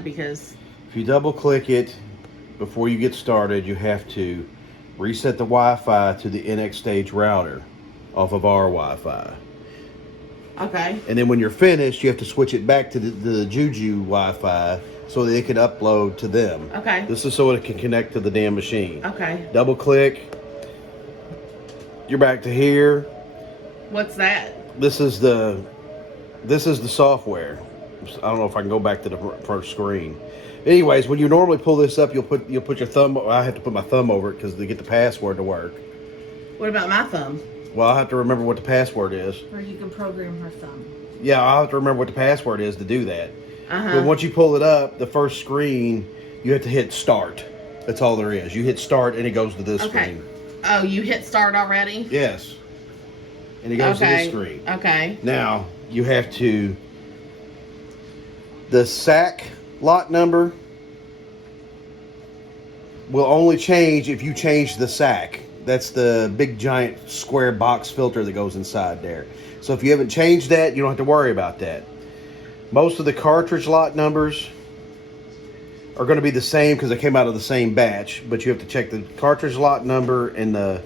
Because if you double click it before you get started, you have to reset the Wi-Fi to the NX stage router off of our Wi-Fi. okay. And then when you're finished, you have to switch it back to the Juju Wi-Fi so that it can upload to them. Okay. This is so it can connect to the damn machine. Okay. Double click. You're back to here. What's that? This is the software. I don't know if I can go back to the first screen. Anyways, when you normally pull this up, you'll put your thumb. I have to put my thumb over it because to get the password to work. What about my thumb? Well, I have to remember what the password is. Or you can program her thumb. Yeah, I'll have to remember what the password is to do that. Uh-huh. But once you pull it up, the first screen, you have to hit start. That's all there is. You hit start and it goes to this screen. Oh, you hit start already? Yes. And it goes to this screen. Okay. Now, you have to... The SAC lot number will only change if you change the SAC. That's the big giant square box filter that goes inside there. So if you haven't changed that, you don't have to worry about that. Most of the cartridge lot numbers are going to be the same because they came out of the same batch, but you have to check the cartridge lot number and the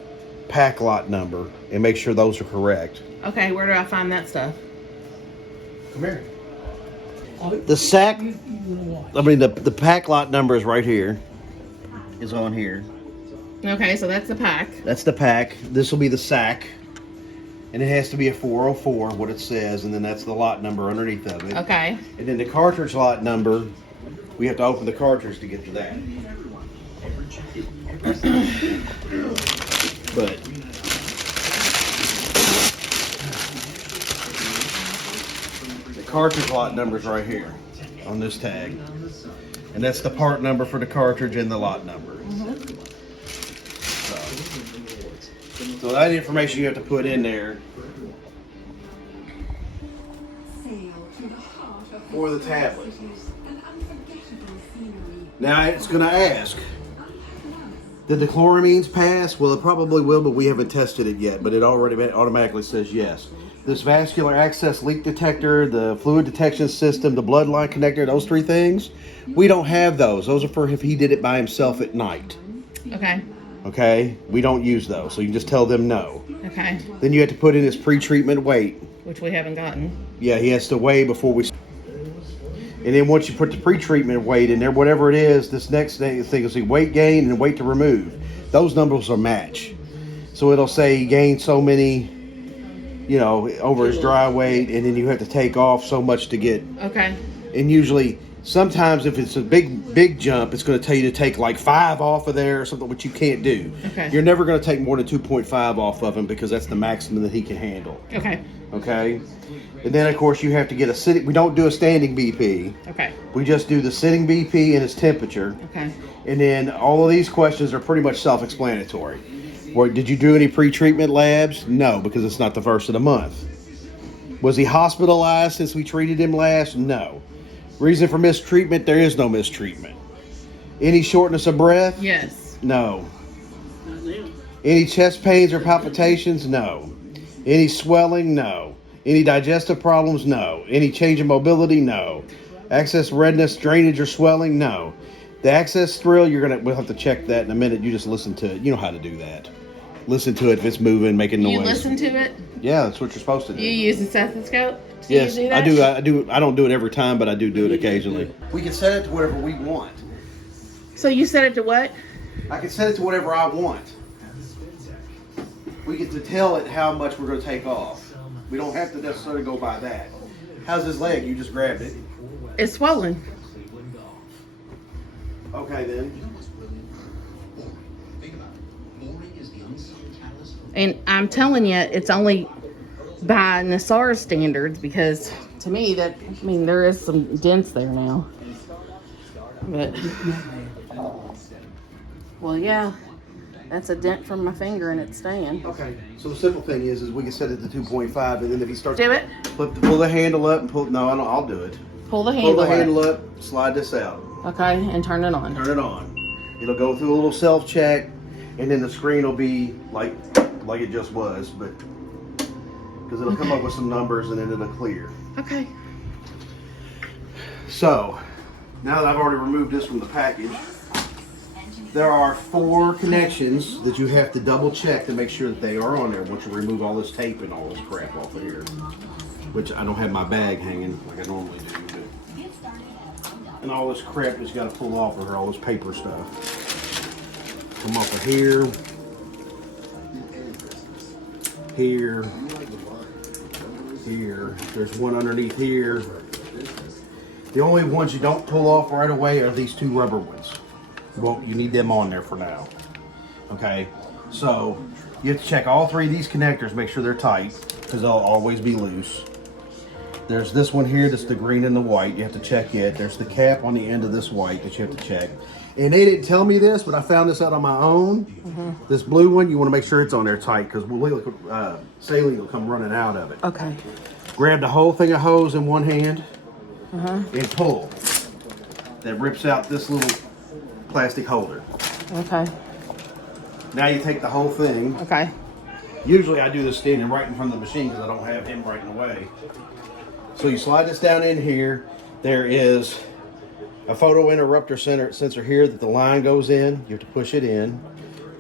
pack lot number and make sure those are correct. Okay, where do I find that stuff? Come here. The SAC, I mean the pack lot number is right here. Is on here. Okay, so that's the pack. That's the pack. This will be the SAC. And it has to be a 404, what it says, and then that's the lot number underneath of it. Okay. And then the cartridge lot number, we have to open the cartridge to get to that. But the cartridge lot number is right here on this tag. And that's the part number for the cartridge and the lot number. So that information you have to put in there for the tablet. Now it's going to ask, did the chloramines pass? Well, it probably will, but we haven't tested it yet, but it already automatically says yes. This vascular access leak detector, the fluid detection system, the bloodline connector, those three things, we don't have those. Those are for if he did it by himself at night. Okay. Okay? We don't use those, so you can just tell them no. Okay. Then you have to put in his pre-treatment weight. Which we haven't gotten. Yeah, he has to weigh before we... And then once you put the pre-treatment weight in there, whatever it is, this next thing will say weight gain and weight to remove. Those numbers will match. So it'll say he gained so many, you know, over his dry weight, and then you have to take off so much to get... Okay. And usually, sometimes if it's a big jump, it's going to tell you to take like 5 off of there or something, which you can't do. Okay. You're never going to take more than 2.5 off of him because that's the maximum that he can handle. Okay. Okay? And then, of course, you have to get a sitting... We don't do a standing BP. Okay. We just do the sitting BP and its temperature. Okay. And then all of these questions are pretty much self-explanatory. Did you do any pre-treatment labs? No, because it's not the first of the month. Was he hospitalized since we treated him last? No. Reason for mistreatment? There is no mistreatment. Any shortness of breath? Yes. No. Any chest pains or palpitations? No. Any swelling? No. Any digestive problems? No. Any change in mobility? No. Access redness, drainage, or swelling? No. The access thrill, we'll have to check that in a minute. You just listen to it. You know how to do that. Listen to it if it's moving, making noise. You listen to it? Yeah, that's what you're supposed to do. You use the stethoscope? Yes, I do. I don't do it every time, but I do it occasionally. We can set it to whatever we want. So you set it to what? I can set it to whatever I want. We get to tell it how much we're going to take off. We don't have to necessarily go by that. How's his leg? You just grabbed it. It's swollen. Okay, then. And I'm telling you, it's only by Nassar standards because to me there is some dents there now. But well, yeah, that's a dent from my finger and it's staying. Okay. So the simple thing is we can set it to 2.5, and then if he starts do it, pull the handle up and pull. No, I'll do it. Pull the handle up. Slide this out. Okay, and turn it on. Turn it on. It'll go through a little self check, and then the screen will be like it just was, but because it'll come up with some numbers and then it'll clear. Okay. So Now that I've already removed this from the package, there are 4 connections that you have to double check to make sure that they are on there once you remove all this tape and all this crap off of here. Which I don't have my bag hanging like I normally do. But, and all this crap that's got to pull off of her, all this paper stuff. Come off of here. Here. Here. There's one underneath here. The only ones you don't pull off right away are these 2 rubber ones. Well, you need them on there for now. Okay, so you have to check all 3 of these connectors, make sure they're tight, because they'll always be loose. There's this one here that's the green and the white. You have to check it. There's the cap on the end of this white that you have to check. And they didn't tell me this, but I found this out on my own. This blue one, you want to make sure it's on there tight, because saline will come running out of it. Okay. Grab the whole thing of hose in one hand and pull. That rips out this little plastic holder. Okay. Now you take the whole thing. Okay. Usually I do this standing right in front of the machine because I don't have him right in the way. So you slide this down in here. There is a photo interrupter sensor here that the line goes in. You have to push it in.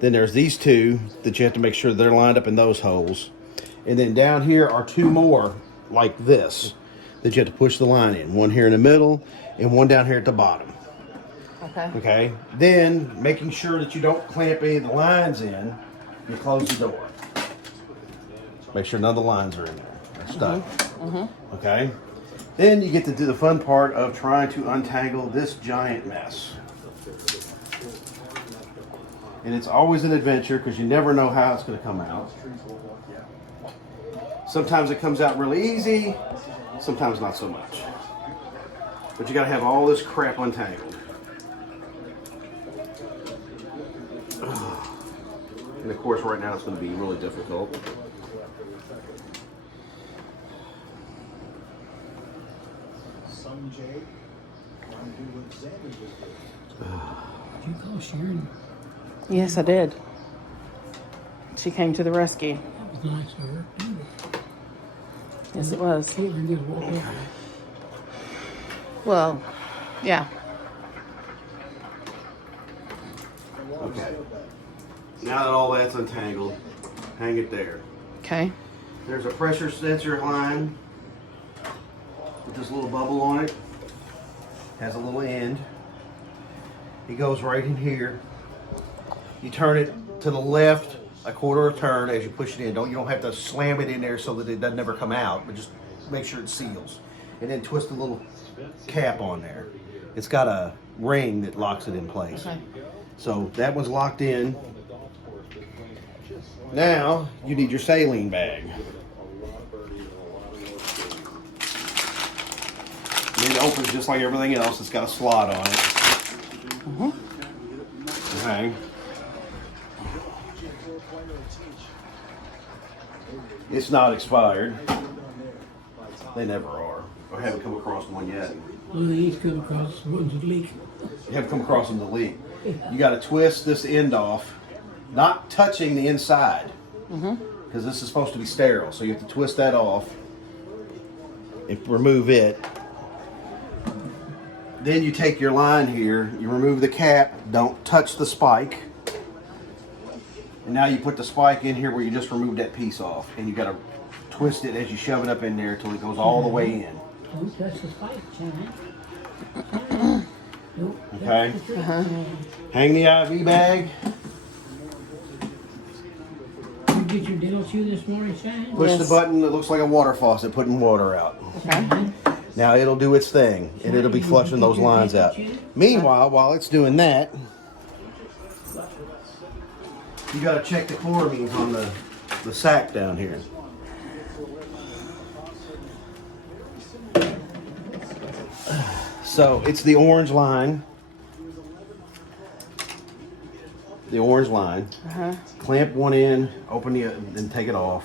Then there's these 2 that you have to make sure they're lined up in those holes. And then down here are 2 more like this that you have to push the line in. One here in the middle and one down here at the bottom. Okay. Okay. Then making sure that you don't clamp any of the lines in, you close the door. Make sure none of the lines are in there. They're stuck. Okay. Then you get to do the fun part of trying to untangle this giant mess. And it's always an adventure because you never know how it's going to come out. Sometimes it comes out really easy, sometimes not so much. But you got to have all this crap untangled. And of course right now it's going to be really difficult. Did you call Sharon? Yes, I did. She came to the rescue. That was nice of her. Yes, it was. Caitlin just walked over. Well, yeah. Okay. Now that all that's untangled, hang it there. Okay. There's a pressure sensor line with this little bubble on it. Has a little end. It goes right in here. You turn it to the left a quarter of a turn as you push it in. You don't have to slam it in there so that it doesn't ever come out, but just make sure it seals. And then twist a little cap on there. It's got a ring that locks it in place. Okay. So that one's locked in. Now you need your saline bag. And it opens just like everything else. It's got a slot on it. Okay. It's not expired. They never are. I haven't come across one yet. Well, these come across the ones that leak. You haven't come across them to leak. You got to twist this end off, not touching the inside, because this is supposed to be sterile. So you have to twist that off and remove it. Then you take your line here, you remove the cap, don't touch the spike. And now you put the spike in here where you just removed that piece off. And you got to twist it as you shove it up in there until it goes all the way in. Don't touch the spike, Sharon. Nope. Okay? Hang the IV bag. You get your dental chew this morning, Sharon? Push Yes. the button that looks like a water faucet putting water out. Okay. Now it'll do its thing and it'll be flushing those lines out. Meanwhile, while it's doing that, you got to check the chloramines on the sack down here. So it's the orange line. The orange line. Clamp one in, open the, then take it off.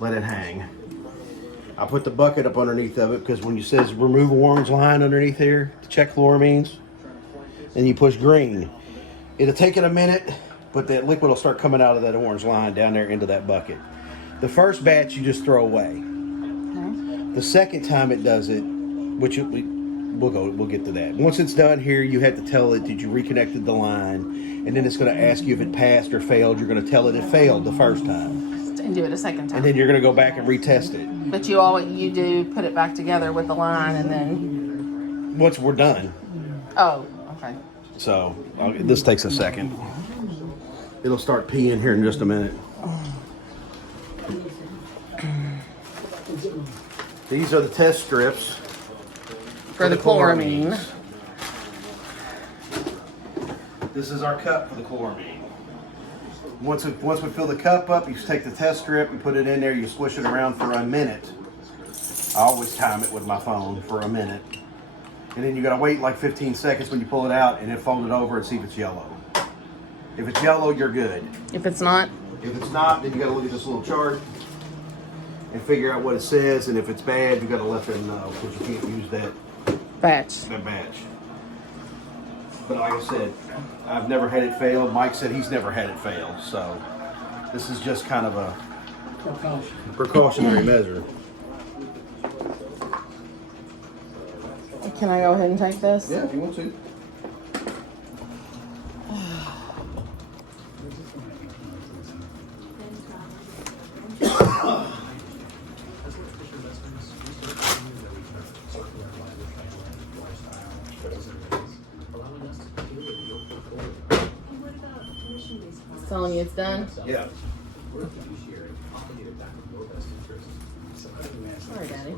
Let it hang. I put the bucket up underneath of it because when you says remove orange line underneath here to check chloramines, and you push green, it'll take it a minute, but that liquid will start coming out of that orange line down there into that bucket. The first batch you just throw away. The second time it does it, which we'll get to that. Once it's done here, you have to tell it that you reconnected the line, and then it's going to ask you if it passed or failed. You're going to tell it it failed the first time, And do it a second time. and then you're going to go back and retest it. But you do put it back together with the line, and then. Once we're done. Oh, okay. So this takes a second. It'll start peeing here in just a minute. These are the test strips For the chloramine. This is our cup for the chloramine. Once we fill the cup up, you take the test strip, you put it in there, you swish it around for a minute. I always time it with my phone for a minute. And then you gotta wait like 15 seconds when you pull it out, and then fold it over and see if it's yellow. If it's yellow, you're good. If it's not? If it's not, then you gotta look at this little chart and figure out what it says, and if it's bad, you gotta let them know, because you can't use that Batch. batch. But like I said, I've never had it fail. Mike said he's never had it fail, so this is just kind of a precautionary measure. Can I go ahead and take this? Yeah, if you want to. It's telling you it's done? Yeah. Sorry, Daddy.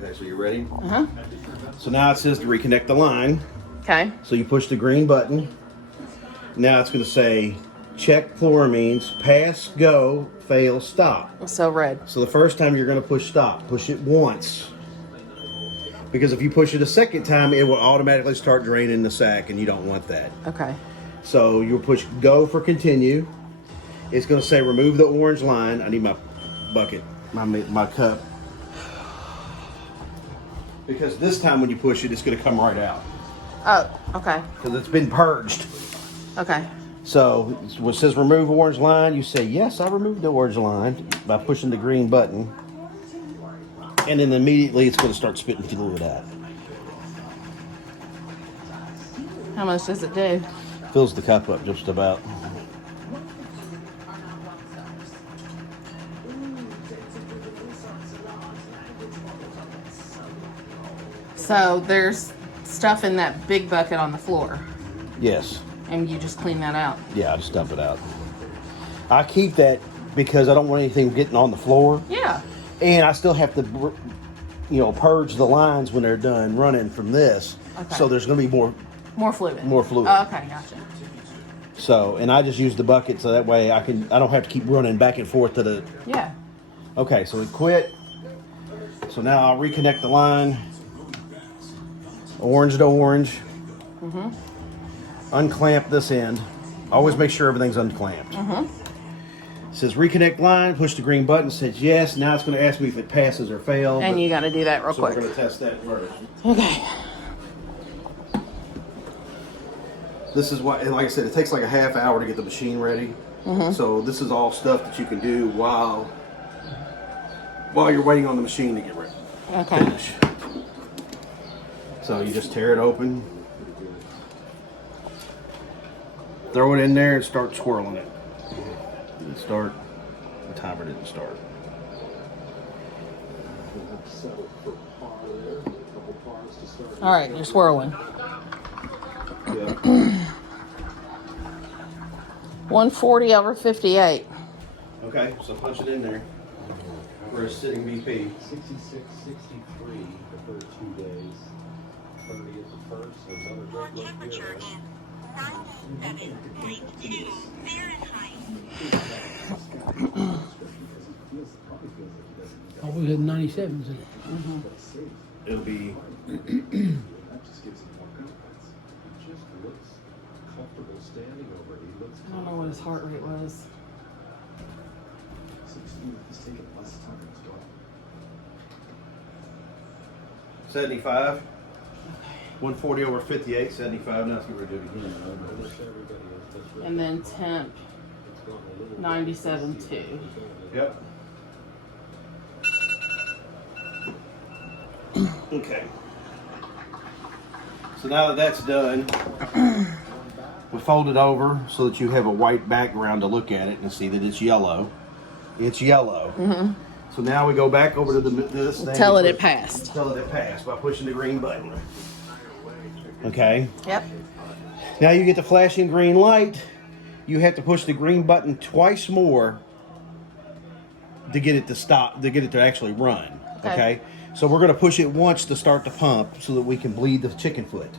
Okay, so you ready? Uh-huh. So now it says to reconnect the line. Okay. So you push the green button. Now it's going to say check chloramines, pass, go, fail, stop. So red. So the first time you're going to push stop. Push it once. Because if you push it a second time, it will automatically start draining the sac, and you don't want that. Okay. So you'll push go for continue. It's going to say remove the orange line. I need my bucket, my cup. Because this time when you push it, it's going to come right out. Oh, okay. Because it's been purged. Okay. So when it says remove orange line, you say, yes, I removed the orange line by pushing the green button. And then immediately it's going to start spitting fluid out. How much does it do? Fills the cup up just about. So there's stuff in that big bucket on the floor, Yes. and you just clean that out. Yeah, I just dump it out. I keep that because I don't want anything getting on the floor. Yeah. And I still have to, purge the lines when they're done running from this. Okay. So there's going to be More fluid. more fluid. Oh, okay, gotcha. So, and I just use the bucket so that way I don't have to keep running back and forth to the. Yeah. Okay, so we quit. So now I'll reconnect the line. Orange to orange. Mm-hmm. Unclamp this end. Always make sure everything's unclamped. Mm-hmm. It says reconnect line, push the green button, says yes. Now it's going to ask me if it passes or fails. And you got to do that real so quick. we're going to test that first. Okay. This is why, and like I said, it takes like a half hour to get the machine ready. Mm-hmm. So this is all stuff that you can do while you're waiting on the machine to get ready. Okay. Finish. So you just tear it open, throw it in there, and start swirling it. And start. The timer didn't start. All right, you're swirling. Yeah. 140 over 58. Okay, so punch it in there for a sitting BP. 66, 63 the first 2 days. 30th the first, so another great look Temperature here. is 97.2 Fahrenheit. Oh, we had 97s in it. It'll be. That just gives him more confidence. He just looks comfortable standing over it. He looks I don't know what his heart rate was. He's taking less time as well. 75. 140 over 58, 75. Now let's get ready to do it again. Almost everybody is just really And then temp, it's gone a little 97.2. Yep. Okay. So now that that's done, we fold it over so that you have a white background to look at it and see that it's yellow. It's yellow. Mm-hmm. So now we go back over to this thing. Tell it passed. Tell it passed by pushing the green button. Okay. Yep. Now you get the flashing green light. You have to push the green button twice more to get it to stop, to get it to actually run. Okay. So we're going to push it once to start the pump so that we can bleed the chicken foot.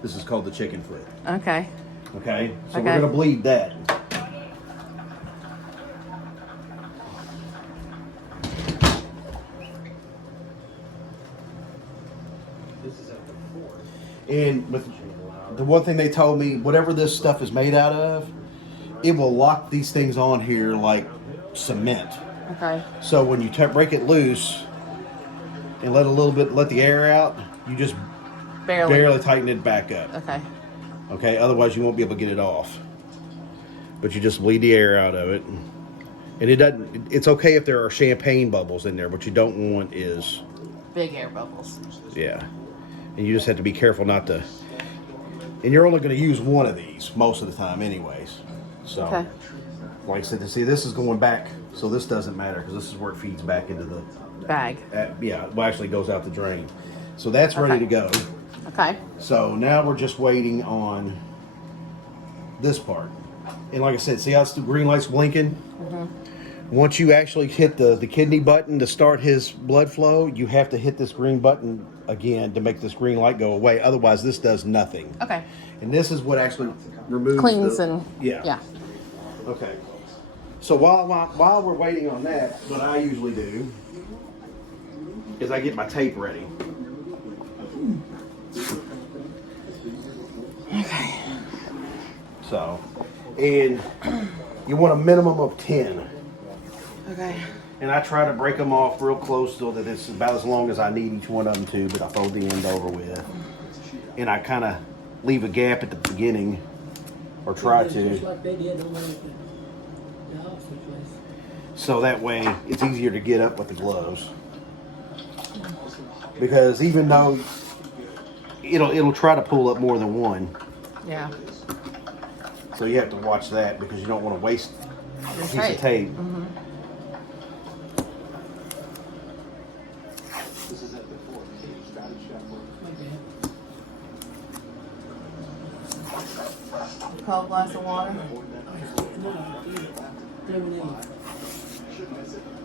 This is called the chicken foot. Okay. Okay. So Okay. we're going to bleed that. And with the one thing they told me, whatever this stuff is made out of, it will lock these things on here like cement. Okay. So when you break it loose and let the air out, you just barely tighten it back up. Okay. Okay, otherwise you won't be able to get it off. But you just bleed the air out of it. And it's okay if there are champagne bubbles in there. What you don't want is Big air bubbles. yeah. And you just have to be careful not to. And you're only going to use one of these most of the time, anyways. So, Okay. like I said, see, this is going back, so this doesn't matter because this is where it feeds back into the Bag. well, actually goes out the drain. So that's ready to go. Okay. So now we're just waiting on this part. And like I said, see how the green light's blinking? Mm-hmm. Once you actually hit the kidney button to start his blood flow, you have to hit this green button again to make this green light go away. Otherwise, this does nothing. Okay. And this is what actually removes Cleans the, and yeah. Okay. So while we're waiting on that, what I usually do is I get my tape ready. Okay. So, and you want a minimum of 10. Okay. And I try to break them off real close so that it's about as long as I need each one of them to, but I fold the end over with. And I kind of leave a gap at the beginning, or try Just to, like they did on the hospital place. so that way it's easier to get up with the gloves. Because even though it'll try to pull up more than one, Yeah. so you have to watch that because you don't want to waste a piece of tape. Mm-hmm. This is at the Fort Cage Scottish Shepherd. Cold glass of water. Lemonade.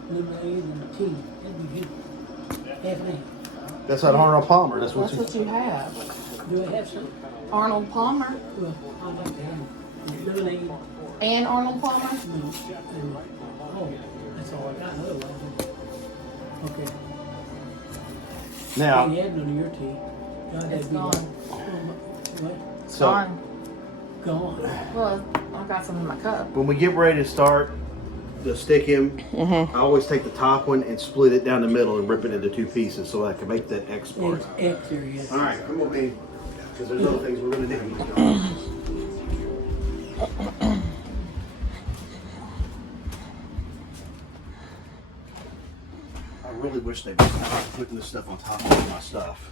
Lemonade and tea. That'd be good. Half an That's at Arnold Palmer. That's what That's you. what you have. egg. Do I have some? Arnold Palmer Well, I'd like to have lemonade. and Arnold Palmer. No. Oh, that's all I got. Otherwise, okay. Now, You had none of your tea. God, It's that'd be gone. What? It's so gone. Gone. Well, I've got some in my cup. when we get ready to start to stick him, I always take the top one and split it down the middle and rip it into 2 pieces so I can make that X part. It's X there, yes. All right, come on, baby, because there's other things we're gonna do. I really wish they would stop putting this stuff on top of my stuff.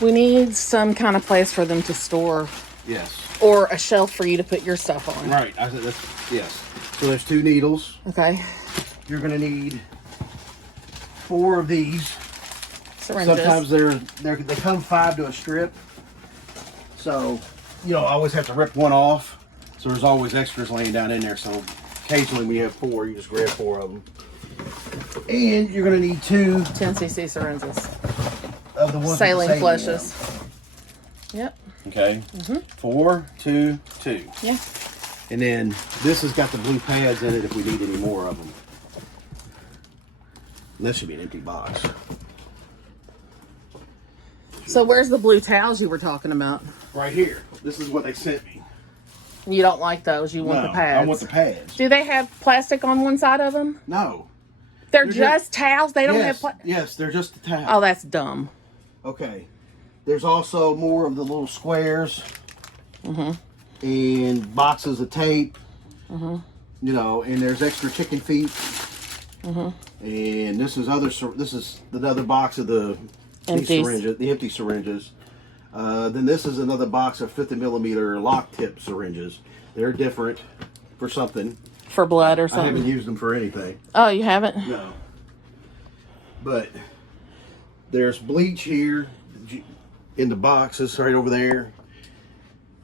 We need some kind of place for them to store, Yes. or a shelf for you to put your stuff on. Right. I said that's yes. So there's 2 needles. Okay. You're gonna need 4 of these. Syringes. Sometimes they come 5 to a strip. So, I always have to rip one off. So there's always extras laying down in there. So occasionally when you have 4, you just grab 4 of them. And you're gonna need 2 10cc syringes. of the ones Saline with the flushes. Yep. Okay. 4, 2, 2. Yeah. And then this has got the blue pads in it if we need any more of them. And that should be an empty box. So where's the blue towels you were talking about? Right here. This is what they sent me. You don't like those. You want No, the pads. I want the pads. Do they have plastic on one side of them? No. They're They're just towels. They don't yes, have plastic. yes, they're just the towel. Oh, that's dumb. Okay. There's also more of the little squares. And boxes of tape. And there's extra chicken feet And this is another box of the Empties. syringes, the empty syringes. Then this is another box of 50 millimeter lock tip syringes. They're different for something. For blood or I haven't something. used them for anything. Oh, you haven't? No. But there's bleach here in the boxes right over there.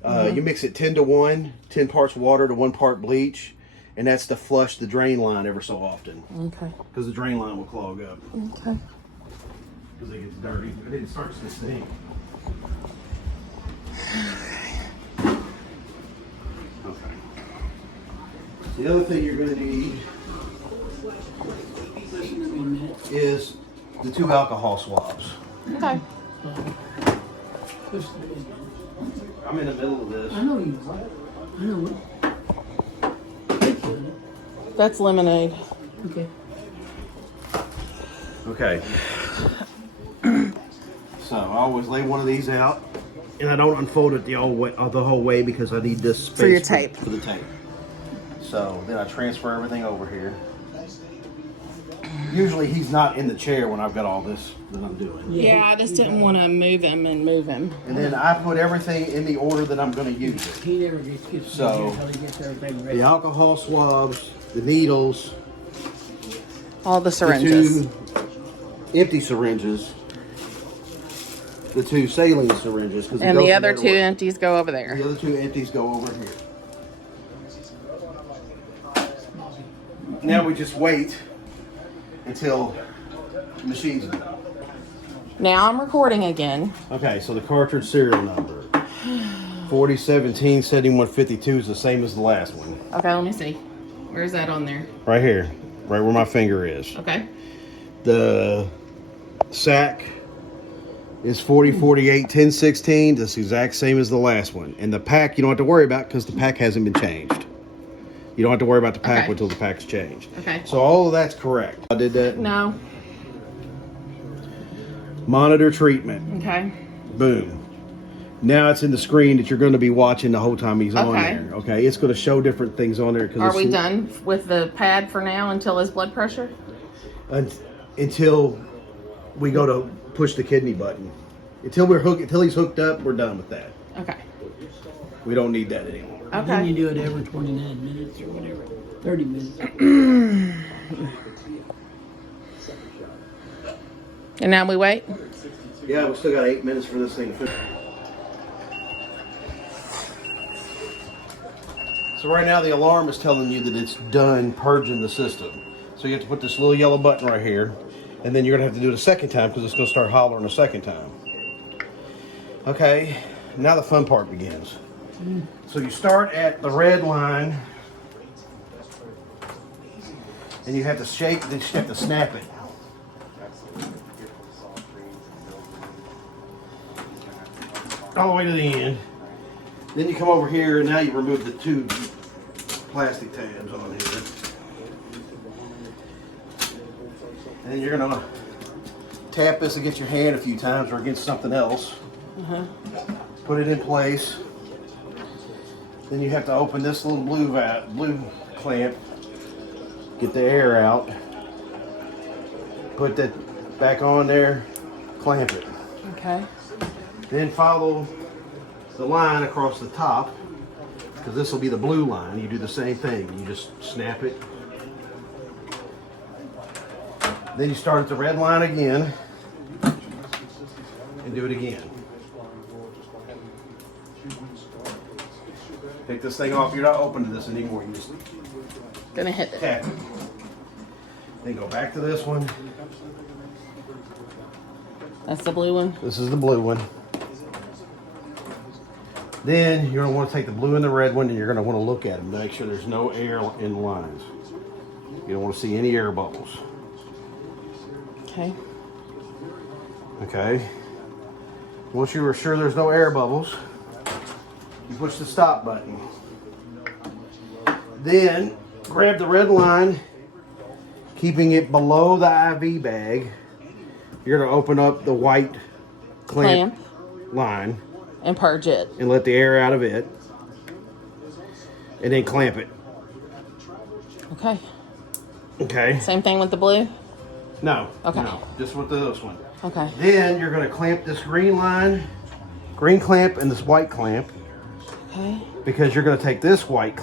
You mix it 10 to 1, 10 parts water to 1 part bleach, and that's to flush the drain line ever so often. Okay. Because the drain line will clog up. Okay. Because it gets dirty. And then it starts to stink. Okay. The other thing you're going to need is the 2 alcohol swabs. Okay. I'm in the middle of this. I know you are. I know it. That's lemonade. Okay. Okay. So I always lay one of these out, and I don't unfold it the whole way because I need this space For your tape. For the tape. So then I transfer everything over here. Usually he's not in the chair when I've got all this that I'm doing. Yeah, I just didn't want to move him. And then I put everything in the order that I'm going to use it. He never gets So, until he gets everything ready. The alcohol swabs, the needles, All the syringes. the 2 empty syringes, the 2 saline syringes. And the other 2 empties go over there. The other 2 empties go over here. Now we just wait until the machine's done. Now I'm recording again. Okay, so the cartridge serial number 4017-7152 is the same as the last one. Okay, let me see. Where's that on there? Right here, right where my finger is. Okay. The sack is 4048-1016. That's the exact same as the last one. And the pack you don't have to worry about because the pack hasn't been changed. You don't have to worry about the pack Okay. until the pack's changed. Okay. So all of that's correct. I did that. No. Monitor treatment. Okay. Boom. Now it's in the screen that you're going to be watching the whole time he's on Okay. there. Okay. It's going to show different things on there. Are we done with the pad for now until his blood pressure? Until we go to push the kidney button. Until he's hooked up, we're done with that. Okay. We don't need that anymore. Then you Okay. do it every 29 minutes or whatever. 30 minutes. And now we wait? Yeah, we still got 8 minutes for this thing to finish. So right now the alarm is telling you that it's done purging the system. So you have to put this little yellow button right here, and then you're gonna have to do it a second time because it's gonna start hollering a second time. Okay, now the fun part begins. So you start at the red line, and you have to shake, then you have to snap it. All the way to the end. Then you come over here, and now you remove the 2 plastic tabs on here. And then you're gonna tap this against your hand a few times or against something else. Put it in place. Then you have to open this little blue clamp, get the air out, put that back on there, clamp it. Okay. Then follow the line across the top, because this will be the blue line. You do the same thing. You just snap it. Then you start at the red line again and do it again. Take this thing off. You're not open to this anymore. You just Gonna hit it. tap it. Then go back to this one. That's the blue one. This is the blue one. Then you're going to want to take the blue and the red one, and you're going to want to look at them to make sure there's no air in the lines. You don't want to see any air bubbles. Okay. Okay. Once you are sure there's no air bubbles, you push the stop button. Then grab the red line, keeping it below the IV bag. You're going to open up the white clamp line And purge it. and let the air out of it, and then clamp it. Okay. Okay. Same thing with the blue? No. Okay. No. Just with this one. Okay. Then you're going to clamp this green clamp, and this white clamp. Okay. Because you're going to take this white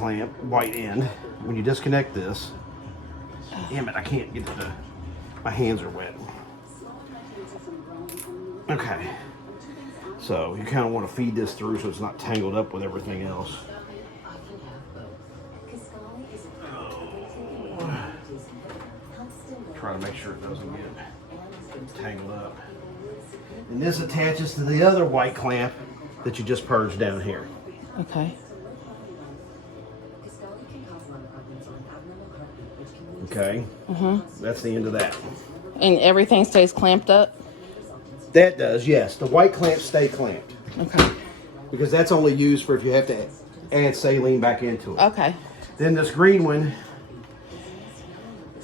end, when you disconnect this. Damn it, I can't get to my hands are wet. Okay. So you kind of want to feed this through so it's not tangled up with everything else. Try to make sure it doesn't get tangled up. And this attaches to the other white clamp that you just purged down here. Okay. Okay. That's the end of that. And everything stays clamped up? That does, yes. The white clamps stay clamped. Okay. Because that's only used for if you have to add saline back into it. Okay. Then this green one,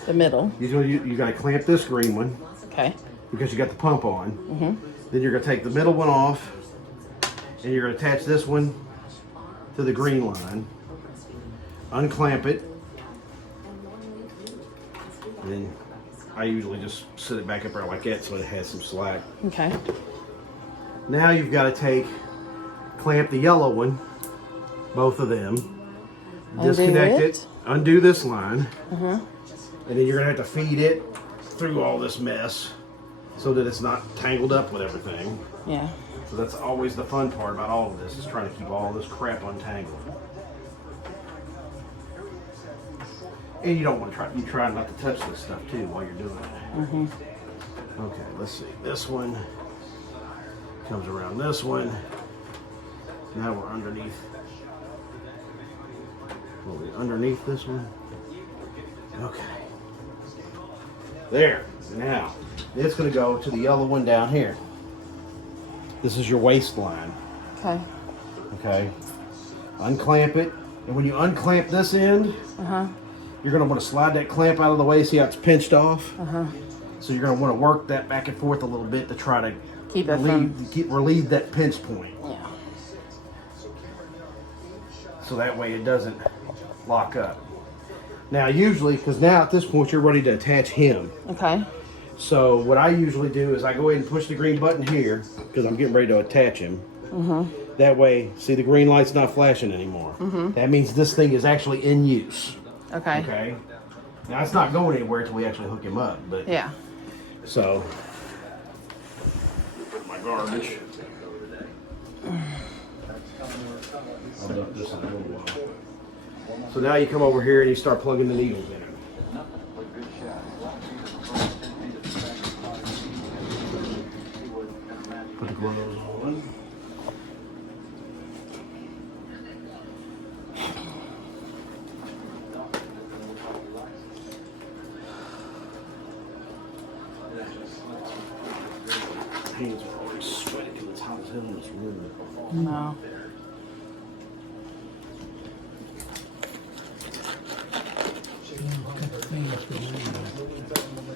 The middle. you got to clamp this green one Okay. because you got the pump on. Then you're going to take the middle one off and you're going to attach this one to the green line, unclamp it, and then I usually just sit it back up there like that so it has some slack. Okay. Now you've got to clamp the yellow one, both of them, disconnect it, undo this line, and then you're going to have to feed it through all this mess so that it's not tangled up with everything. Yeah. So that's always the fun part about all of this, is trying to keep all this crap untangled. And you don't want to try not to touch this stuff too while you're doing it. Okay, let's see. This one comes around this one. Now we're underneath. Underneath this one. Okay. There. Now, it's going to go to the yellow one down here. This is your waistline. Okay. Okay. Unclamp it. And when you unclamp this end, you're going to want to slide that clamp out of the way. See how it's pinched off? So you're going to want to work that back and forth a little bit to try to Keep it relieve that pinch point. Yeah. So that way it doesn't lock up. Now usually, because now at this point you're ready to attach him. Okay. So what I usually do is I go ahead and push the green button here because I'm getting ready to attach him. That way, see, the green light's not flashing anymore. That means this thing is actually in use. Okay. Okay. Now it's not going anywhere until we actually hook him up. But Yeah. so put my garbage. I'll dump this in a little while. So now you come over here and you start plugging the needles in it. Put the gloves on. Hands are already sweaty because it's hot as hell in this room. No. Cut the fans for the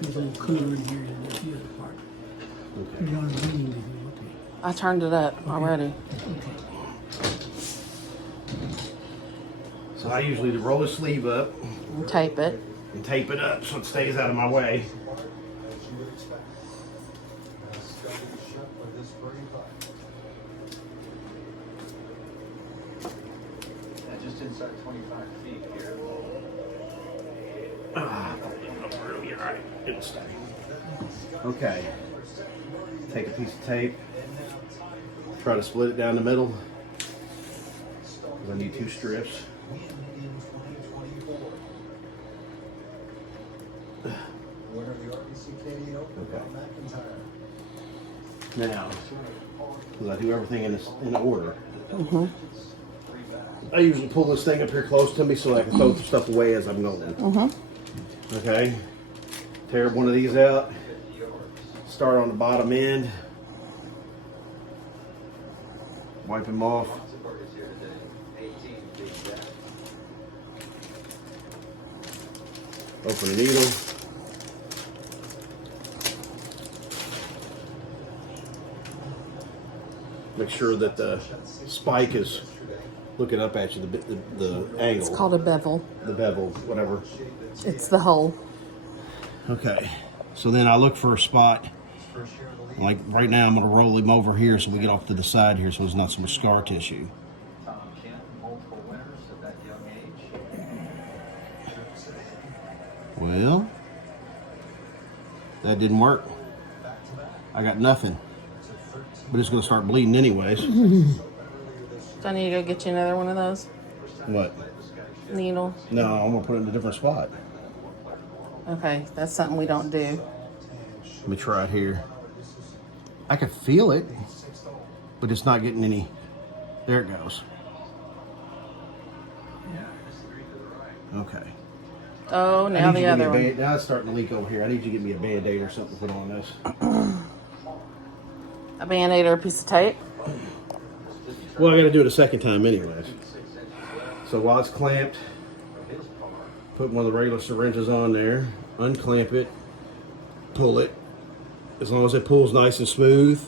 there's a little cooler in here than the other part. Put it on the meeting if you want to. I turned it up already. So I usually roll the sleeve up And tape it. and tape it up so it stays out of my way. Just inside 25 feet here. You're right. It'll stay. Okay. Take a piece of tape. Try to split it down the middle. I need 2 strips. Okay. Now, because I do everything in order. I usually pull this thing up here close to me so I can throw the stuff away as I'm going. Okay. Tear one of these out. Start on the bottom end. Wipe them off. Open the needle. Make sure that the spike is looking up at you, the angle. It's called a bevel. The bevel, whatever. It's the hole. Okay, so then I look for a spot. Like right now, I'm going to roll him over here so we get off to the side here so there's not so much scar tissue. Well, that didn't work. I got nothing. But it's going to start bleeding anyways. Do I need to go get you another one of those? What? Needle? No, I'm going to put it in a different spot. Okay, that's something we don't do. Let me try it here. I can feel it, but it's not getting any. There it goes. Okay. Oh, now the other one. Now it's starting to leak over here. I need you to get me a Band-Aid or something to put on this. A Band-Aid or a piece of tape? Well, I got to do it a second time anyways. So while it's clamped, put one of the regular syringes on there, unclamp it, pull it. As long as it pulls nice and smooth,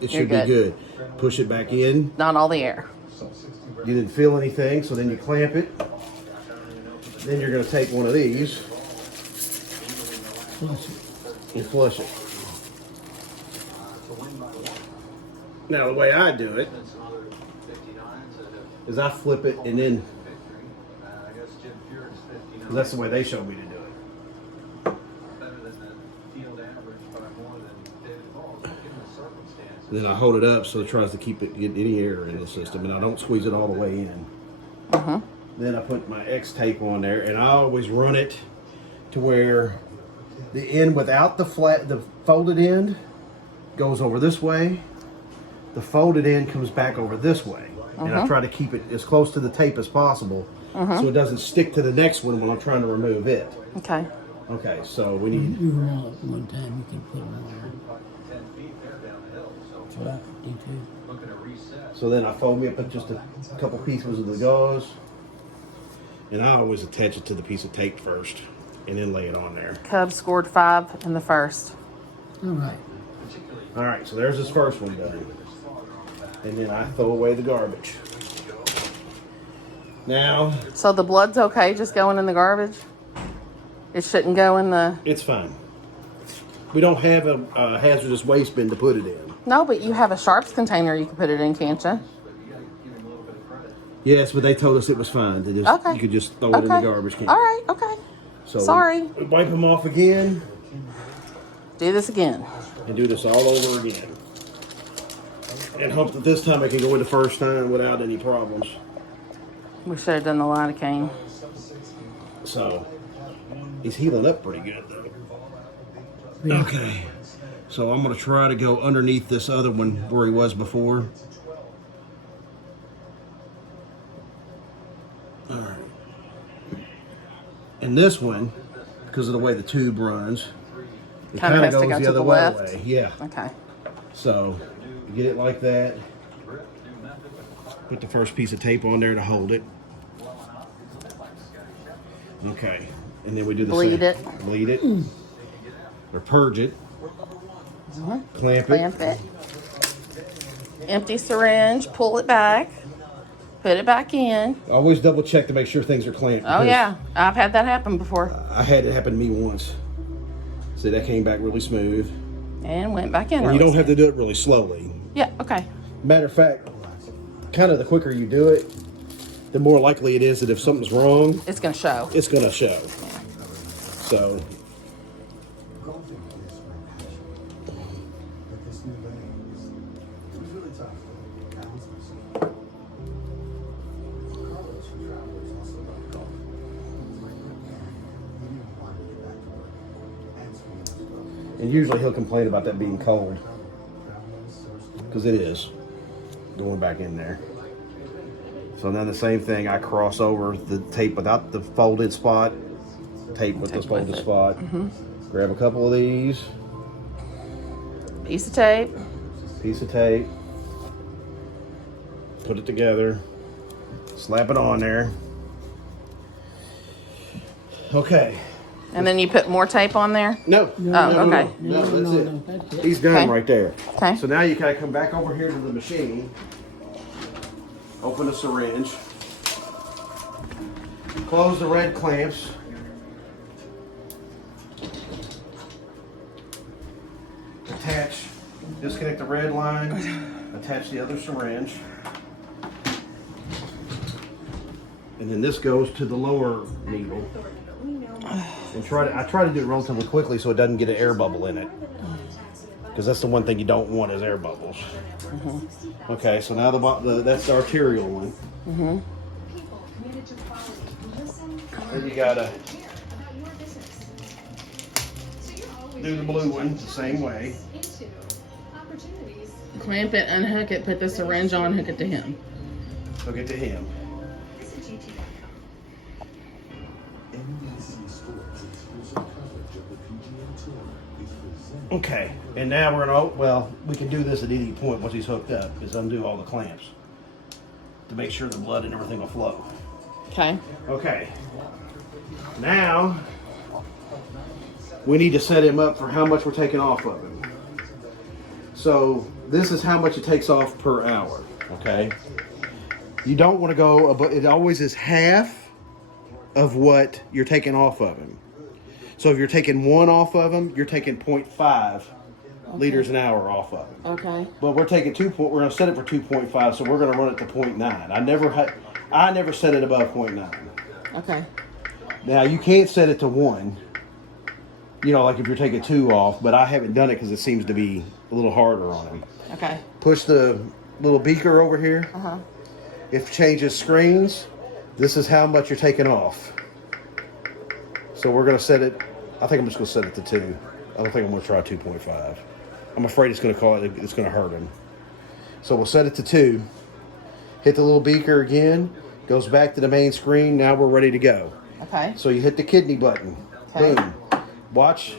it should be good. Push it back in. Not all the air. You didn't feel anything, so then you clamp it. Then you're going to take one of these and flush it. Now, the way I do it is I flip it and then, that's the way they showed me to do it. Then I hold it up so it tries to keep it, get any air in the system, and I don't squeeze it all the way in. Then I put my X tape on there, and I always run it to where the end without the folded end goes over this way. The folded end comes back over this way. And I try to keep it as close to the tape as possible so it doesn't stick to the next one when I'm trying to remove it. Okay. Okay, so we need... You roll it one time, you can put them on. So I do too. So then I fold me up just a couple pieces of the gauze. And I always attach it to the piece of tape first and then lay it on there. Cubs scored 5 in the first. All right. All right, so there's this first one done. And then I throw away the garbage. Now... So the blood's okay just going in the garbage? It shouldn't go in the... It's fine. We don't have a hazardous waste bin to put it in. No, but you have a sharps container you can put it in, can't you? Yes, but they told us it was fine. They just, Okay. You could just throw it in the garbage can. All right, okay. So Sorry. We wipe them off again. Do this again. And do this all over again. And hope that this time I can go in the first time without any problems. We should have done the lidocaine. So, he's healing up pretty good though. Okay. So I'm going to try to go underneath this other one where he was before. All right. And this one, because of the way the tube runs, it Kind of kind has of to goes go the to other the way. left. Yeah. Okay. So you get it like that. Put the first piece of tape on there to hold it. Okay. And then we do the Bleed same. it. Bleed it. Or purge it. Clamp Clamp it. Empty syringe, pull it back, put it back in. Always double check to make sure things are clamped. Oh yeah, I've had that happen before. I had it happen to me once. So that came back really smooth. And went back in. And you don't have to do it really slowly. Yeah, okay. Matter of fact, kind of the quicker you do it, the more likely it is that if something's wrong, It's going to show. it's going to show. So, and usually he'll complain about that being cold. Because it is. Going back in there. So then the same thing, I cross over the tape without the folded spot, tape with the folded spot. Grab a couple of these, Piece of tape. piece of tape, put it together, slap it on there. Okay. And then you put more tape on there? No. okay. No, that's No, it. that's it. He's done Okay. right there. Okay. So now you kind of come back over here to the machine, open the syringe, close the red clamps, Disconnect the red line, attach the other syringe. And then this goes to the lower needle. And I try to do it relatively quickly so it doesn't get an air bubble in it. Because that's the one thing you don't want is air bubbles. Okay, so now that's the arterial one. Then you gotta do the blue one the same way. Clamp it, unhook it, put the syringe on, hook it to him. Hook it to him. Okay, and now we're gonna, well, we can do this at any point once he's hooked up, is undo all the clamps to make sure the blood and everything will flow. Okay. Okay, now we need to set him up for how much we're taking off of him. So this is how much it takes off per hour, okay? You don't want to go above, it always is half of what you're taking off of him. So if you're taking 1 off of him, you're taking 0.5 liters an hour off of him. Okay. But we're taking we're going to set it for 2.5, so we're going to run it to 0.9. I never set it above 0.9. Okay. Now you can't set it to 1. You know, like if you're taking 2 off, but I haven't done it because it seems to be a little harder on him. Okay. Push the little beaker over here. Uh-huh. If it changes screens, this is how much you're taking off. So we're going to set it, I think I'm just going to set it to 2. I don't think I'm going to try 2.5. I'm afraid it's going to hurt him. So we'll set it to 2. Hit the little beaker again. Goes back to the main screen. Now we're ready to go. Okay. So you hit the kidney button. Okay. Boom. Watch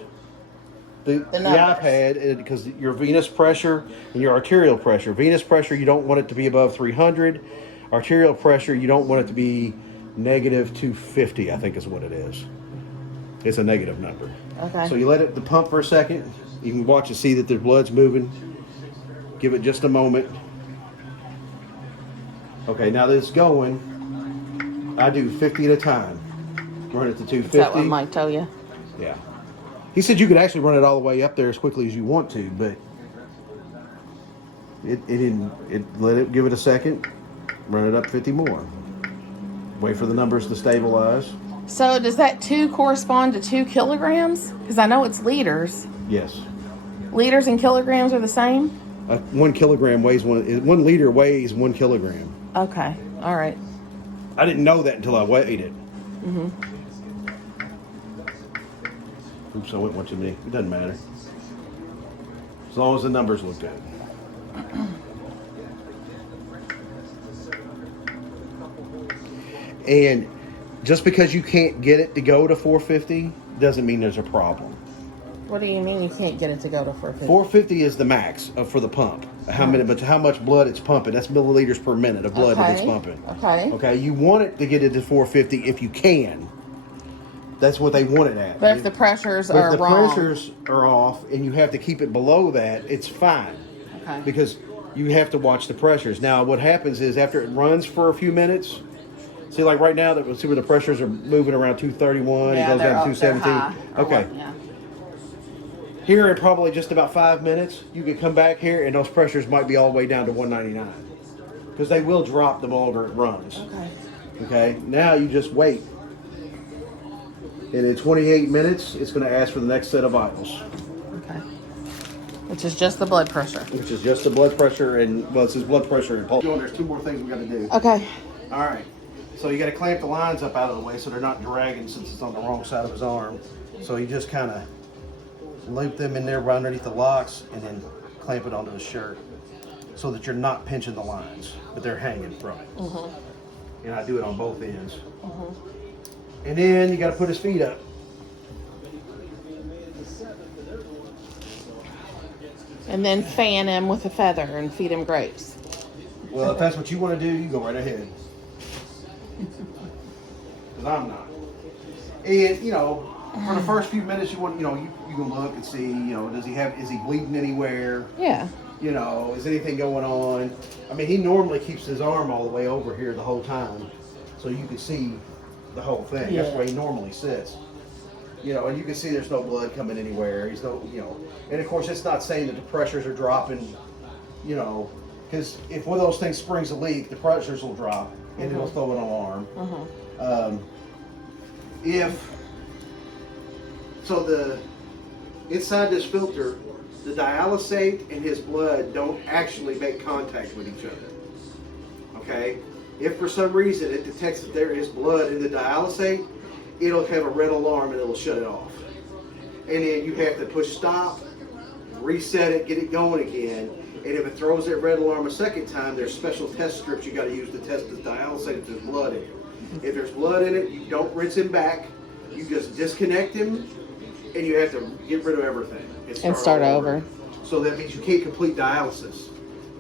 the iPad, because your venous pressure and your arterial pressure. Venous pressure, you don't want it to be above 300. Arterial pressure, you don't want it to be negative 250, I think is what it is. It's a negative number. Okay. So you let it pump for a second. You can watch and see that the blood's moving. Give it just a moment. Okay, now that it's going, I do 50 at a time. Run it to 250. Is that what Mike told you? Yeah. He said you could actually run it all the way up there as quickly as you want to, but it didn't. Let it give it a second. Run it up 50 more. Wait for the numbers to stabilize. So does that 2 correspond to 2 kilograms? Because I know it's liters. Yes. Liters and kilograms are the same? 1 kilogram weighs 1 liter weighs 1 kilogram. Okay. All right. I didn't know that until I weighed it. Oops, I went one too many. It doesn't matter. As long as the numbers look good. And just because you can't get it to go to 450 doesn't mean there's a problem. What do you mean you can't get it to go to 450? 450 is the max for the pump. How much blood it's pumping. That's milliliters per minute of blood that it's pumping. Okay. Okay. You want it to get it to 450 if you can. That's what they want it at. But if the pressures are If the wrong. pressures are off and you have to keep it below that, it's fine. Okay. Because you have to watch the pressures. Now, what happens is after it runs for a few minutes, see, like right now, see where the pressures are moving around 231, Yeah, it goes down to they're 217. high, or Okay. what, yeah. Here in probably just about 5 minutes, you can come back here and those pressures might be all the way down to 199. Because they will drop the longer it runs. Okay. Okay, now you just wait. And in 28 minutes, it's going to ask for the next set of vitals. Okay. Which is just the blood pressure. Which is just the blood pressure and, well, it's his blood pressure and pulse. There's 2 more things we got to do. Okay. All right. So you got to clamp the lines up out of the way so they're not dragging since it's on the wrong side of his arm. So you just kind of loop them in there right underneath the locks and then clamp it onto the shirt so that you're not pinching the lines, but they're hanging from it. And I do it on both ends. And then you got to put his feet up. And then fan him with a feather and feed him grapes. Well, if that's what you want to do, you go right ahead. Because I'm not. And, you know, for the first few minutes, you want, you can look and see, is he bleeding anywhere? Yeah. You know, is anything going on? I mean, he normally keeps his arm all the way over here the whole time. So you can see the whole thing. That's Yeah. where he normally sits. You know, and you can see there's no blood coming anywhere. He's no, you know, and of course it's not saying that the pressures are dropping, you know, because if one of those things springs a leak, the pressures will drop and it'll throw an alarm. If so, the inside this filter, the dialysate and his blood don't actually make contact with each other. Okay, if for some reason it detects that there is blood in the dialysate, it'll have a red alarm and it'll shut it off. And then you have to push stop, reset it, get it going again. And if it throws that red alarm a second time, there's special test strips you got to use to test the dialysate if there's blood in it. If there's blood in it, you don't rinse him back. You just disconnect him, and you have to get rid of everything And start over. So that means you can't complete dialysis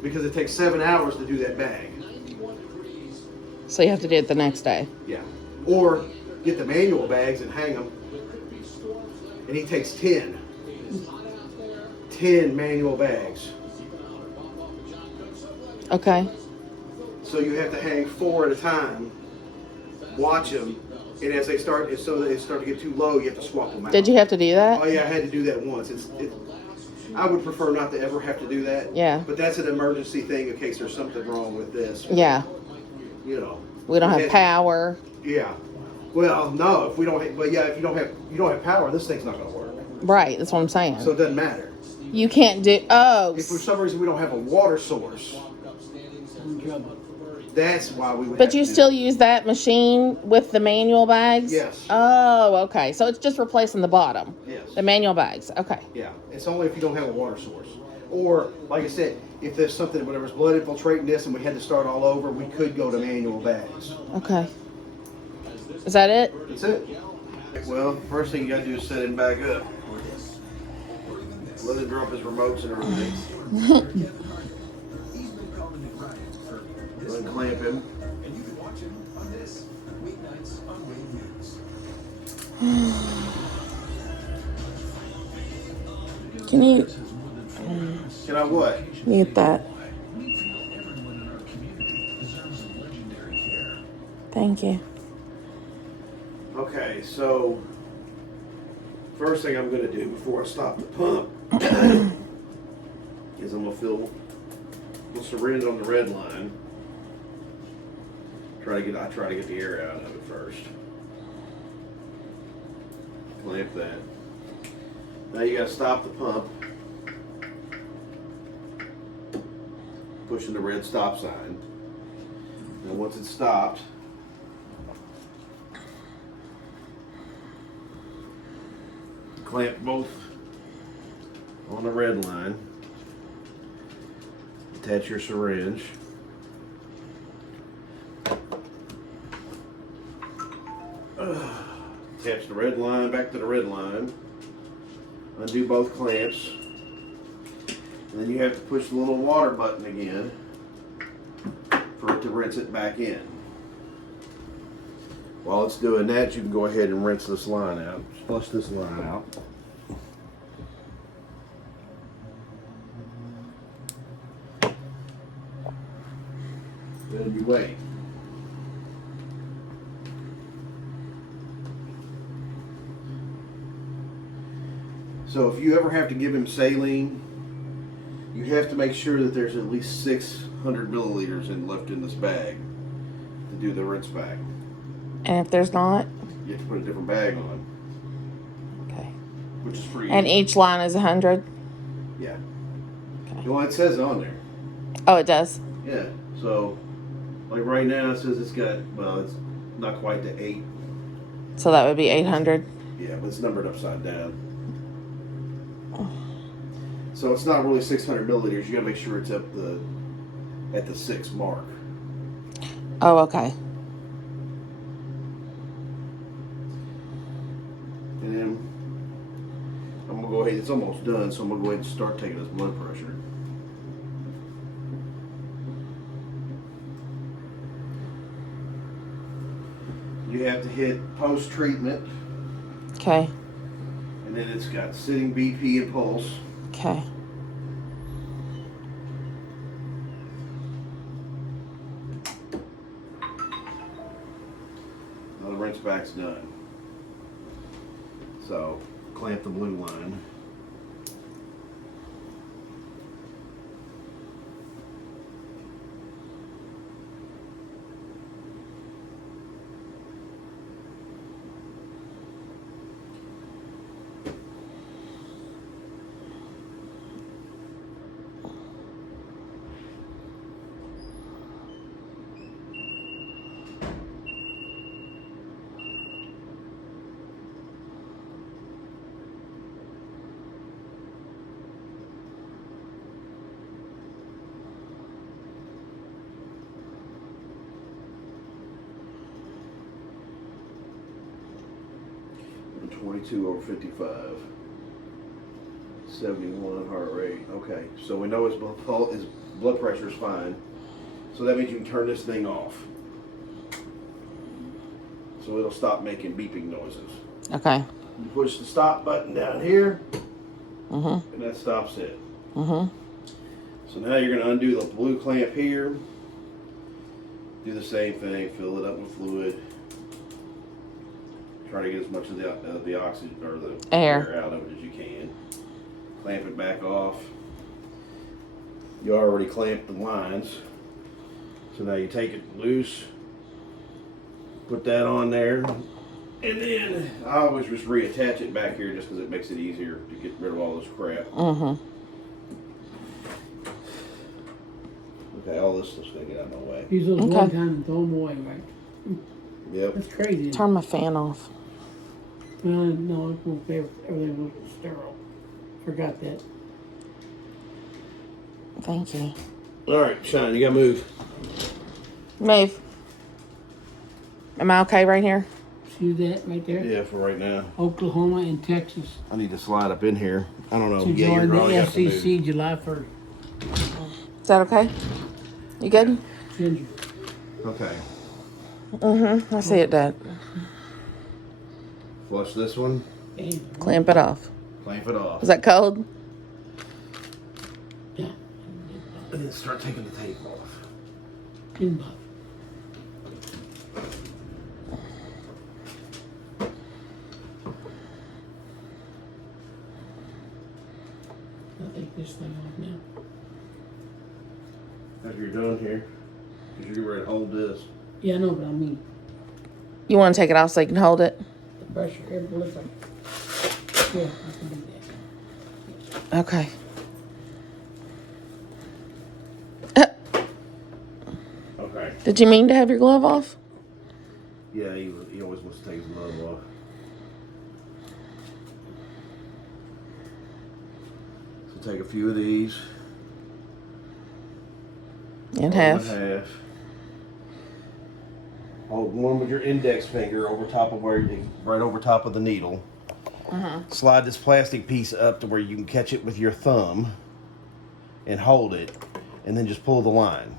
because it takes 7 hours to do that bag. So you have to do it the next day. Yeah. Or get the manual bags and hang them. And he takes 10 manual bags. Okay. So you have to hang 4 at a time, watch them, and as they start to get too low, you have to swap them out. Did you have to do that? Oh yeah, I had to do that once. I would prefer not to ever have to do that. Yeah. But that's an emergency thing in case there's something wrong with this. Yeah. You know. We don't have power. Yeah. Well, no. If we don't, but yeah, if you don't have power, this thing's not going to work. Right. That's what I'm saying. So it doesn't matter. You can't do. Oh. If for some reason we don't have a water source, that's why we would. But you still use that machine with the manual bags? Yes. Oh, okay. So it's just replacing the bottom. Yes. The manual bags. Okay. Yeah. It's only if you don't have a water source, or like I said, if there's something, whatever's blood infiltrating this, and we had to start all over, we could go to manual bags. Okay. Is that it? That's it. Well, first thing you gotta do is set him back up. Let him drop his remotes and everything. Unclamp him. And you can watch him on this weeknights on Wayne News. Can you Can I what? mute that? Thank you. Okay, so first thing I'm gonna do before I stop the pump is I'm gonna fill the syringe on the red line. I try to get the air out of it first. Clamp that. Now you gotta stop the pump. Pushing the red stop sign. And once it's stopped, clamp both on the red line. Attach your syringe. Attach the red line back to the red line. Undo both clamps. And then you have to push the little water button again for it to rinse it back in. While it's doing that, you can go ahead and rinse this line out. Flush this line out. Then you wait. So if you ever have to give him saline, you have to make sure that there's at least 600 milliliters left in this bag to do the rinse back. And if there's not? You have to put a different bag on, Okay. which is free. And each line is 100? Yeah. Okay. Well, it says on there. Oh, it does? Yeah. So, like right now, it says it's got, well, it's not quite to 8. So that would be 800? Yeah, but it's numbered upside down. So it's not really 600 milliliters. You gotta make sure it's at the 6 mark. Oh, okay. And then I'm gonna go ahead. It's almost done, so I'm gonna go ahead and start taking his blood pressure. You have to hit post-treatment, Okay. and then it's got sitting BP and pulse. Okay. Now the rinse back's done. So clamp the blue line. And 22/55. 71 heart rate. Okay, so we know his blood pressure is fine. So that means you can turn this thing off. So it'll stop making beeping noises. Okay. You push the stop button down here, Mm-hmm. and that stops it. Mm-hmm. So now you're going to undo the blue clamp here. Do the same thing. Fill it up with fluid. Try to get as much of the oxygen or the air out of it as you can. Clamp it back off. You already clamped the lines. So now you take it loose. Put that on there. And then I always just reattach it back here just because it makes it easier to get rid of all this crap. Mm-hmm. Okay, all this stuff's gonna get out of my way. Use those Okay. one time and throw them away, right? Yep. That's crazy. Turn my fan off. Well, no, it won't be, everything was sterile. Forgot that. Thank you. All right, Sean, you gotta move. Move. Am I okay right here? See that right there? Yeah, for right now. Oklahoma and Texas I need to slide up in here. I don't know. to Yeah, join you're the wrong. You have to move. FCC July 1st. Is that okay? You good? Ginger. Okay. Mm-hmm. I see it, Dad. Flush this one. Damn. Clamp it off. Clamp it off. Is that cold? Yeah. And then start taking the tape off. Pin buff. I'll take this thing off now. After you're done here, because you're ready to hold this. Yeah, I know, but I mean, You want to take it off so you can hold it? the pressure, everything looks like. Yeah, I can do that. Okay. Okay. Did you mean to have your glove off? Yeah, he always wants to take his glove off. So take a few of these. In Fold half. in half. Hold one with your index finger over top of right over top of the needle. Slide this plastic piece up to where you can catch it with your thumb and hold it, and then just pull the line.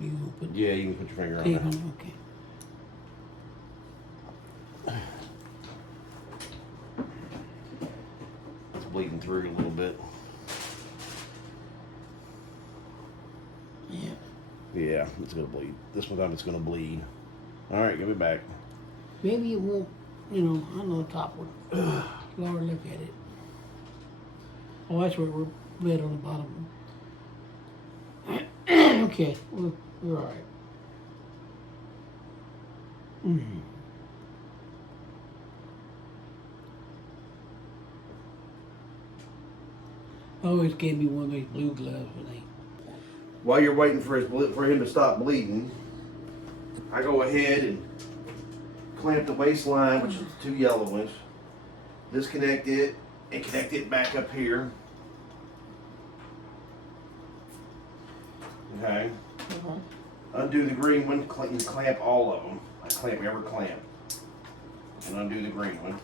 You gonna put Yeah, you can put your finger on tape it. on? Okay. It's bleeding through a little bit. Yeah. Yeah, it's gonna bleed. This one time it's gonna bleed. All right, give it back. Maybe it won't, you know, I know the top one. Lower, look at it. Oh, that's where we're bled on the bottom. Okay, we're all right. Always gave me one of those blue gloves when they. While you're waiting for him to stop bleeding, I go ahead and clamp the waistline, which is the two yellow ones. Disconnect it and connect it back up here. Okay. Undo the green one. You clamp all of them. I clamp every clamp. And undo the green one.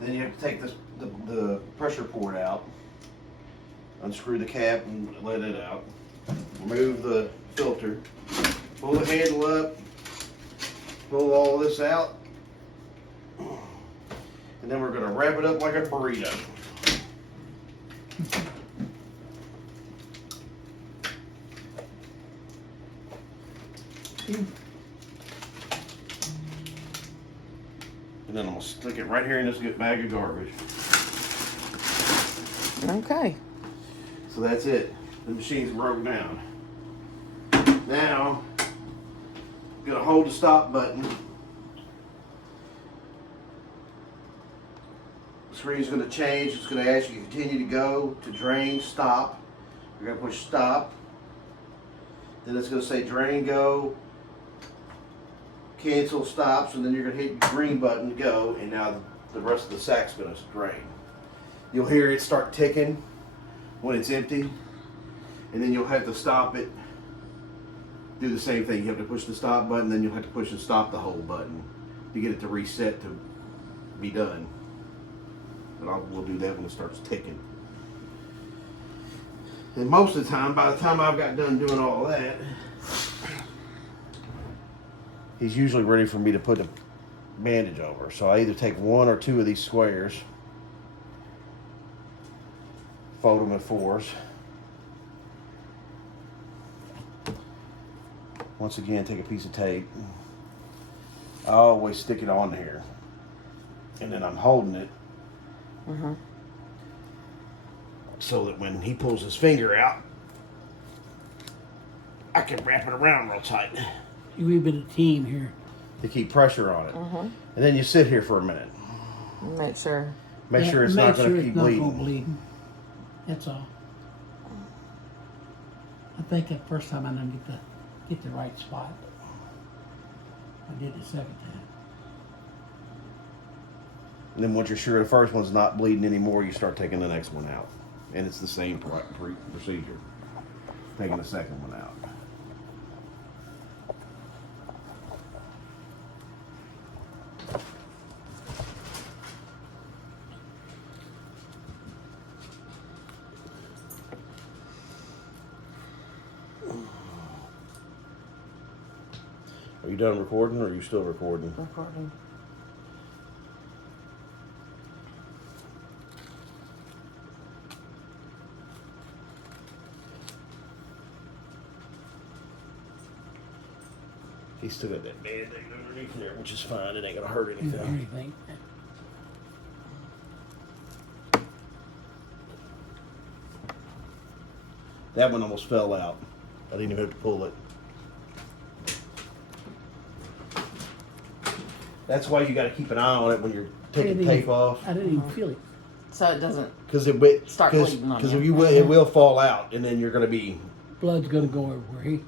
Then you have to take the pressure port out. Unscrew the cap and let it out. Remove the filter. Pull the handle up. Pull all of this out. And then we're going to wrap it up like a burrito. you. And then I'm gonna stick it right here in this bag of garbage. Okay. So that's it. The machine's broke down. Now, I'm gonna hold the stop button. The screen's gonna change. It's gonna ask you to continue to go, to drain, stop. You're gonna push stop. Then it's gonna say drain, go, cancel, stops, and then you're gonna hit the green button, go, and now the rest of the sack's gonna drain. You'll hear it start ticking when it's empty, and then you'll have to stop it. Do the same thing. You have to push the stop button, then you'll have to push the stop the whole button to get it to reset to be done. And we'll do that when it starts ticking. And most of the time, by the time I've got done doing all that, he's usually ready for me to put a bandage over. So I either take one or two of these squares, fold them in fours. Once again, take a piece of tape. I always stick it on here. And then I'm holding it so that when he pulls his finger out, I can wrap it around real tight We've been a team here. to keep pressure on it. And then you sit here for a minute. Make sure. Make sure it's not going to keep Not bleeding. gonna bleed. That's all. I think the first time I didn't get the right spot. I did the second time. And then once you're sure the first one's not bleeding anymore, you start taking the next one out. And it's the same procedure. Taking the second one out. Are you done recording, or are you still recording? Recording. He's still got that band-aid underneath there, which is fine. It ain't gonna hurt Didn't hear anything. anything. That one almost fell out. I didn't even have to pull it. That's why you got to keep an eye on it when you're taking didn't tape even- off, I didn't even feel it. So it doesn't. because it will Start bleeding on because you. if you will, it will fall out, and then you're going to be. Blood's gonna go everywhere.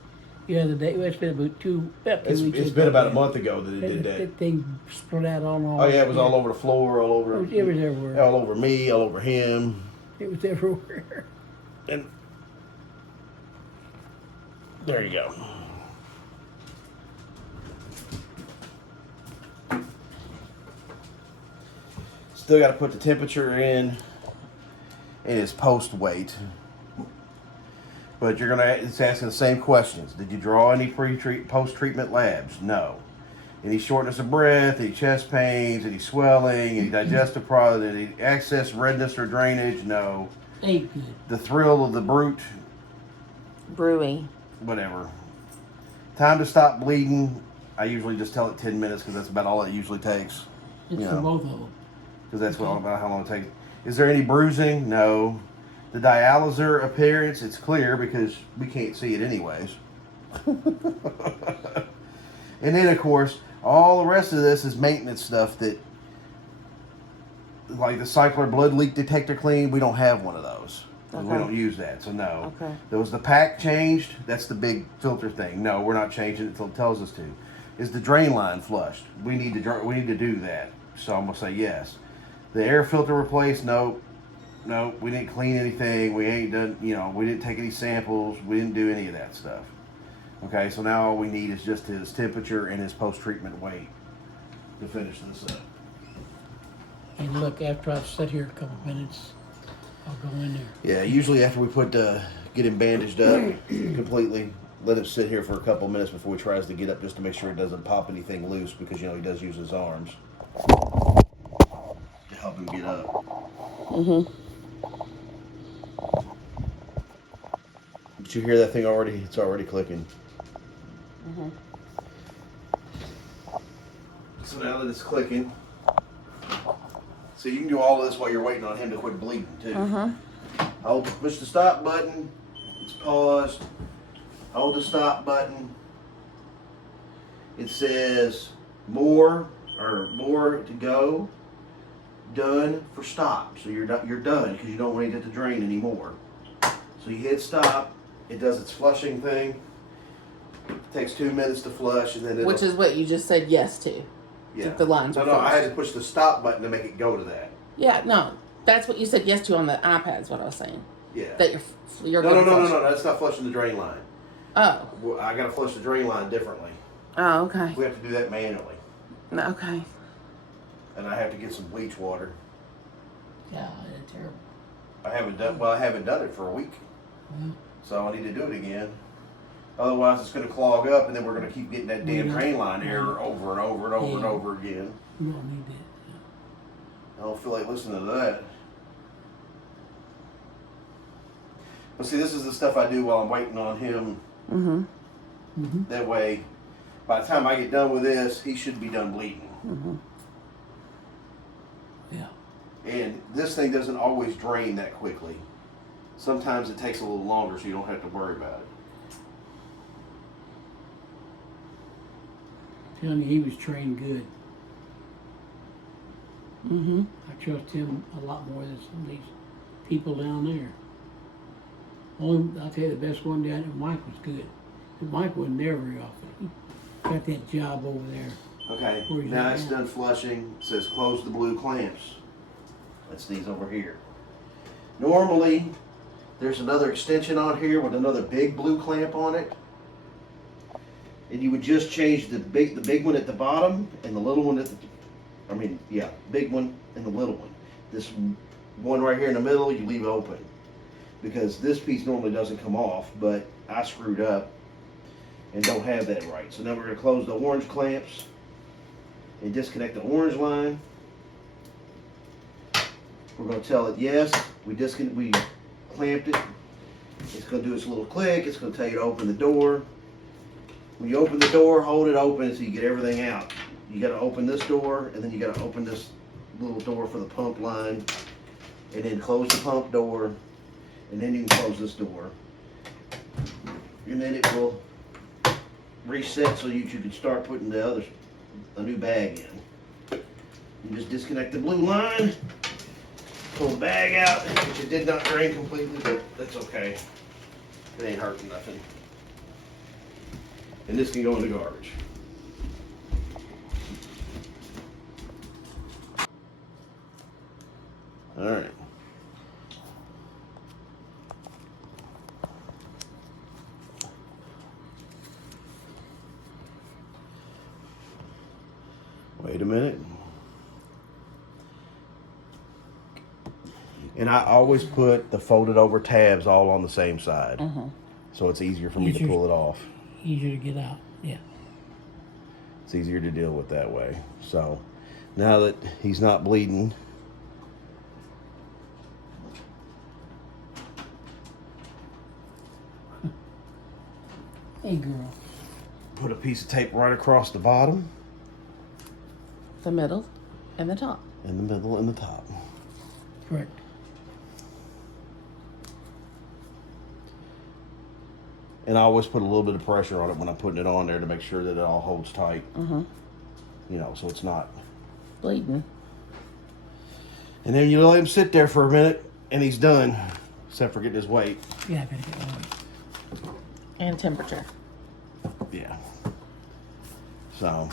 The other day, it's been about two It's weeks. been about a month ago that it did that. That thing split out all. Oh yeah, it was all over the floor, all over. It was everywhere. All over me, all over him, It was everywhere. and there you go. Still got to put the temperature in and his post weight. But you're gonna, it's asking the same questions. Did you draw any post-treatment labs? No. Any shortness of breath, any chest pains, any swelling, any digestive problems, any excess redness or drainage? No. Ain't good. The thrill of the brute? Brewy. Whatever. Time to stop bleeding? I usually just tell it 10 minutes because that's about all it usually takes. It's You for know. both of them. Because that's about how long it takes. Is there any bruising? No. The dialyzer appearance, it's clear because we can't see it anyways. And then, of course, all the rest of this is maintenance stuff that, like the cycler blood leak detector clean, we don't have one of those. We Okay. don't use that, so no. Okay. There was the pack changed. That's the big filter thing. No, we're not changing it until it tells us to. Is the drain line flushed? We need to do that. So I'm gonna say yes. The air filter replaced? Nope. Nope. We didn't clean anything. We ain't done. We didn't take any samples. We didn't do any of that stuff. Okay. So now all we need is just his temperature and his post-treatment weight to finish this up. And look, after I sit here a couple minutes, I'll go in there. Yeah, usually after we get him bandaged up completely, let him sit here for a couple minutes before he tries to get up, just to make sure it doesn't pop anything loose, because he does use his arms to help him get up. Did you hear that thing already? It's already clicking. So now that it's clicking, so you can do all of this while you're waiting on him to quit bleeding too. Hold, push the stop button. It's paused. Hold the stop button. It says more to go. Done for stop. So you're done because you don't want it to drain anymore. So you hit stop. It does its flushing thing. It takes 2 minutes to flush, and then Which is what you just said yes to. yeah. The lines No, are no, I flushed. had to push the stop button to make it go to that. Yeah, no, that's what you said yes to on the iPad. Is what I was saying. Yeah. That you're No, going no, to no, flush. no, no. That's not flushing the drain line. Oh. Well, I got to flush the drain line differently. Oh, okay. We have to do that manually, Okay. and I have to get some bleach water. Yeah, that's terrible. I haven't done it for a week, Yeah. so I need to do it again. Otherwise, it's going to clog up, and then we're going to keep getting that damn drain line error over and over and over and over again. You don't need that. I don't feel like listening to that. But see, this is the stuff I do while I'm waiting on him. That way, by the time I get done with this, he should be done bleeding. Yeah. And this thing doesn't always drain that quickly. Sometimes it takes a little longer, so you don't have to worry about it. Telling you, he was trained good. I trust him a lot more than some of these people down there. I'll tell you, the best one down there, Mike was good. And Mike wasn't there very often. He got that job over there. Okay, Where he's now at it's now. done flushing. It says close the blue clamps. That's these over here. Normally, there's another extension on here with another big blue clamp on it. And you would just change the big one at the bottom and the little one at the, big one and the little one. This one right here in the middle, you leave open. Because this piece normally doesn't come off, but I screwed up and don't have that right. So now we're gonna close the orange clamps and disconnect the orange line. We're gonna tell it yes, we clamped it. It's gonna do its little click, it's gonna tell you to open the door. When you open the door, hold it open so you get everything out. You gotta open this door, and then you gotta open this little door for the pump line, and then close the pump door, and then you can close this door. And then it will reset so you can start putting a new bag in. You just disconnect the blue line, pull the bag out, which it did not drain completely, but that's okay. It ain't hurting nothing. And this can go in the garbage. All right. Wait a minute. And I always put the folded over tabs all on the same side. So it's easier for me to pull it off. Easier to get out. Yeah. It's easier to deal with that way. So now that he's not bleeding, Hey, girl. put a piece of tape right across the bottom, The middle and the top. in the middle, and the top. Correct. And I always put a little bit of pressure on it when I'm putting it on there to make sure that it all holds tight. So it's not. Bleeding. And then you let him sit there for a minute, and he's done, except for getting his weight. Yeah, I gotta get one. And temperature. Yeah. So